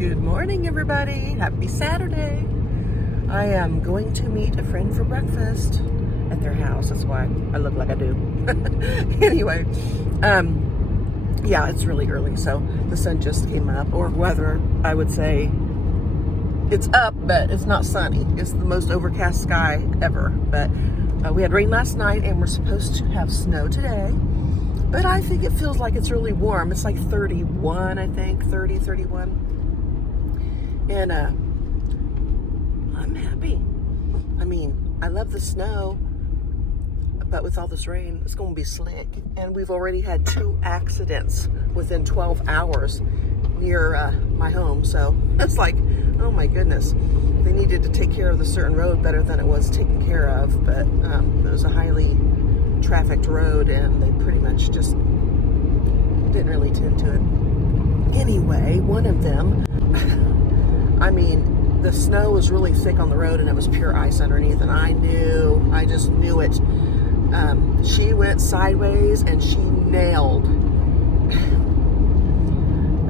Good morning, everybody. Happy Saturday. I am going to meet a friend for breakfast at their house. That's why I look like I do. Anyway, yeah, it's really early, so the sun just came up, or whether I would say it's up, but it's not sunny. It's the most overcast sky ever. But we had rain last night, and we're supposed to have snow today. But I think it feels like it's really warm. It's like 31, I think, 30, 31. And I'm happy. I mean, I love the snow, but with all this rain, it's going to be slick. And we've already had 2 accidents within 12 hours near my home. So it's like, oh my goodness. They needed to take care of the certain road better than it was taken care of. But it was a highly trafficked road, and they pretty much just didn't really tend to it. Anyway, one of them, I mean, the snow was really thick on the road and it was pure ice underneath, and I just knew it. She went sideways and she nailed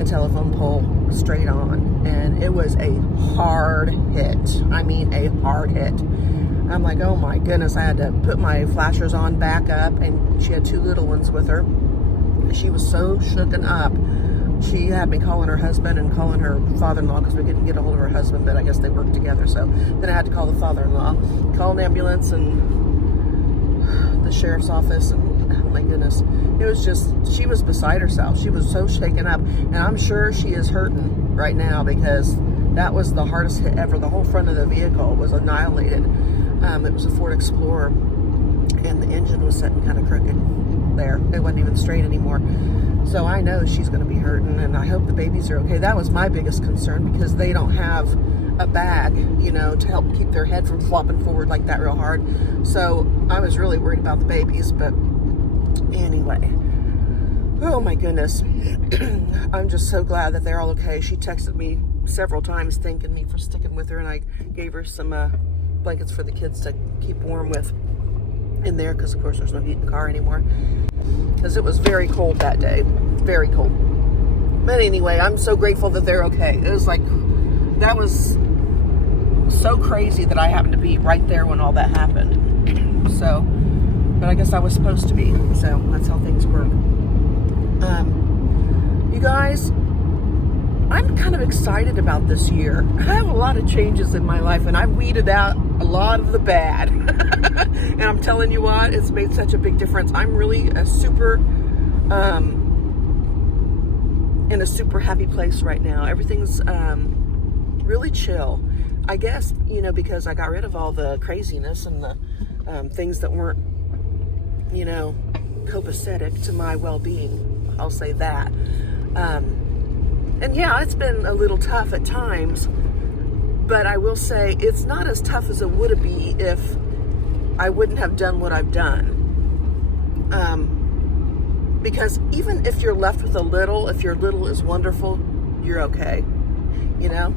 a telephone pole straight on, and it was a hard hit. I mean, a hard hit. I'm like, oh my goodness, I had to put my flashers on back up, and she had 2 little ones with her. She was so shooken up. She had me calling her husband and calling her father-in-law because we couldn't get a hold of her husband, but I guess they worked together. So then I had to call the father-in-law, call an ambulance and the sheriff's office, and oh my goodness. It was just, she was beside herself. She was so shaken up, and I'm sure she is hurting right now because that was the hardest hit ever. The whole front of the vehicle was annihilated. It was a Ford Explorer, and the engine was sitting kind of crooked there. It wasn't even straight anymore. So I know she's going to be hurting, and I hope the babies are okay. That was my biggest concern because they don't have a bag, you know, to help keep their head from flopping forward like that real hard. So I was really worried about the babies, but anyway. Oh my goodness. I'm just so glad that they're all okay. She texted me several times thanking me for sticking with her, and I gave her some blankets for the kids to keep warm with in there because, of course, there's no heat in the car anymore because it was very cold that day. Very cold. But anyway, I'm so grateful that they're okay. It was like, that was so crazy that I happened to be right there when all that happened. So, but I guess I was supposed to be. So that's how things work. You guys, I'm kind of excited about this year. I have a lot of changes in my life, and I've weeded out a lot of the bad. And I'm telling you what, it's made such a big difference. I'm really in a super happy place right now. Everything's really chill. I guess, you know, because I got rid of all the craziness and the things that weren't, you know, copacetic to my well-being. I'll say that. And yeah, it's been a little tough at times, but I will say it's not as tough as it would be if I wouldn't have done what I've done. Because even if you're left with a little, if your little is wonderful, you're okay. You know?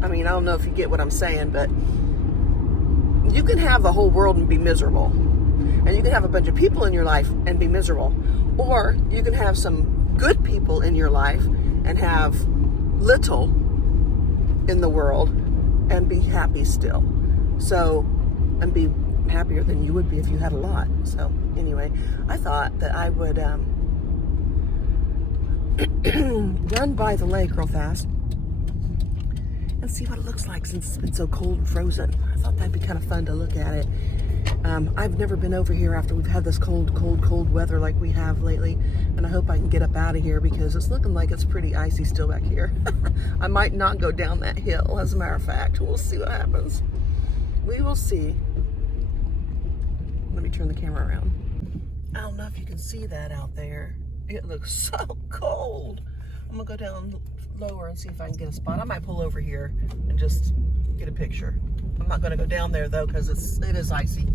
I mean, I don't know if you get what I'm saying, but you can have the whole world and be miserable. And you can have a bunch of people in your life and be miserable. Or you can have some good people in your life and have little in the world and be happy still. So, and be happier than you would be if you had a lot. So anyway, I thought that I would run by the lake real fast and see what it looks like since it's been so cold and frozen. I thought that'd be kind of fun to look at it. I've never been over here after we've had this cold weather like we have lately, and I hope I can get up out of here because it's looking like it's pretty icy still back here. I might not go down that hill, as a matter of fact. We'll see what happens. We will see. Let me turn the camera around. I don't know if you can see that out there. It looks so cold. I'm gonna go down lower and see if I can get a spot. I might pull over here and just get a picture. I'm not gonna go down there though because it is icy.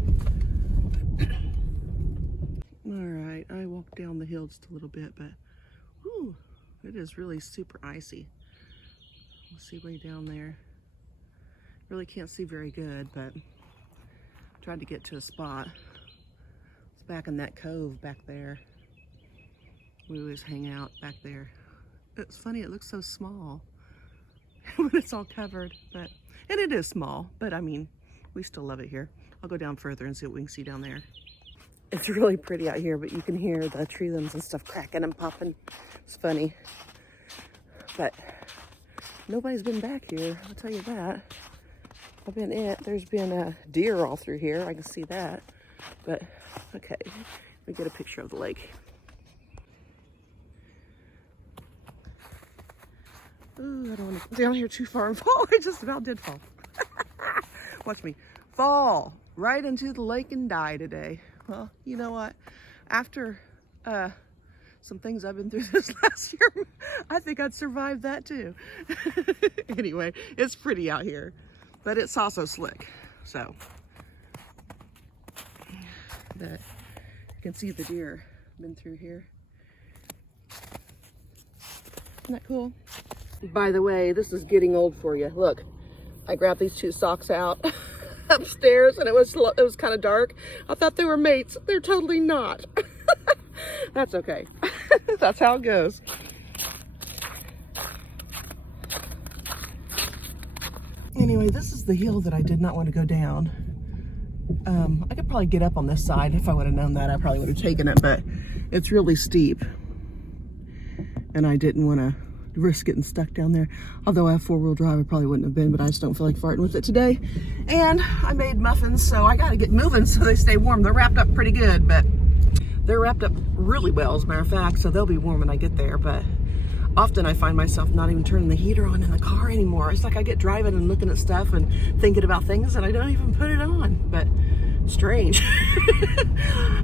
All right, I walked down the hill just a little bit, but whew, it is really super icy. Let's see way down there. Really can't see very good, but tried to get to a spot. It's back in that cove back there. We always hang out back there. It's funny, it looks so small. when it's all covered. But, and it is small, but I mean, we still love it here. I'll go down further and see what we can see down there. It's really pretty out here, but you can hear the tree limbs and stuff cracking and popping. It's funny. But nobody's been back here, I'll tell you that. I've been There's been a deer all through here, I can see that. But, okay, let me get a picture of the lake. Ooh, I don't want to go down here too far and fall. I just about did fall. Watch me fall right into the lake and die today. Well, you know what? After some things I've been through this last year, I think I'd survive that too. Anyway, it's pretty out here, but it's also slick. So that you can see the deer been through here. Isn't that cool? By the way, this is getting old for you. Look, I grabbed these 2 socks out upstairs and it was kind of dark. I thought they were mates. They're totally not. That's okay. That's how it goes. Anyway, this is the hill that I did not want to go down. I could probably get up on this side. If I would have known that, I probably would have taken it, but it's really steep. And I didn't want to risk getting stuck down there. Although I have 4-wheel drive, I probably wouldn't have been, but I just don't feel like farting with it today. And I made muffins, so I gotta get moving so they stay warm. They're wrapped up pretty good, but they're wrapped up really well, as a matter of fact, so they'll be warm when I get there. But often I find myself not even turning the heater on in the car anymore. It's like I get driving and looking at stuff and thinking about things and I don't even put it on. But strange.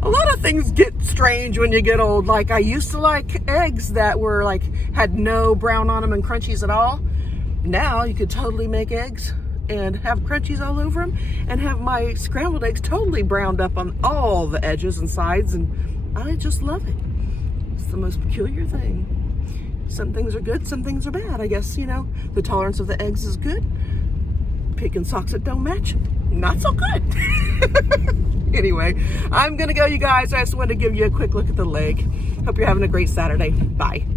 A lot of things get strange when you get old. Like I used to like eggs that were like had no brown on them and crunchies at all. Now you could totally make eggs and have crunchies all over them and have my scrambled eggs totally browned up on all the edges and sides, and I just love it. It's the most peculiar thing. Some things are good, some things are bad. I guess, you know, the tolerance of the eggs is good. Picking socks that don't match, not so good. Anyway, I'm gonna go, you guys. I just wanted to give you a quick look at the lake. Hope you're having a great Saturday. Bye.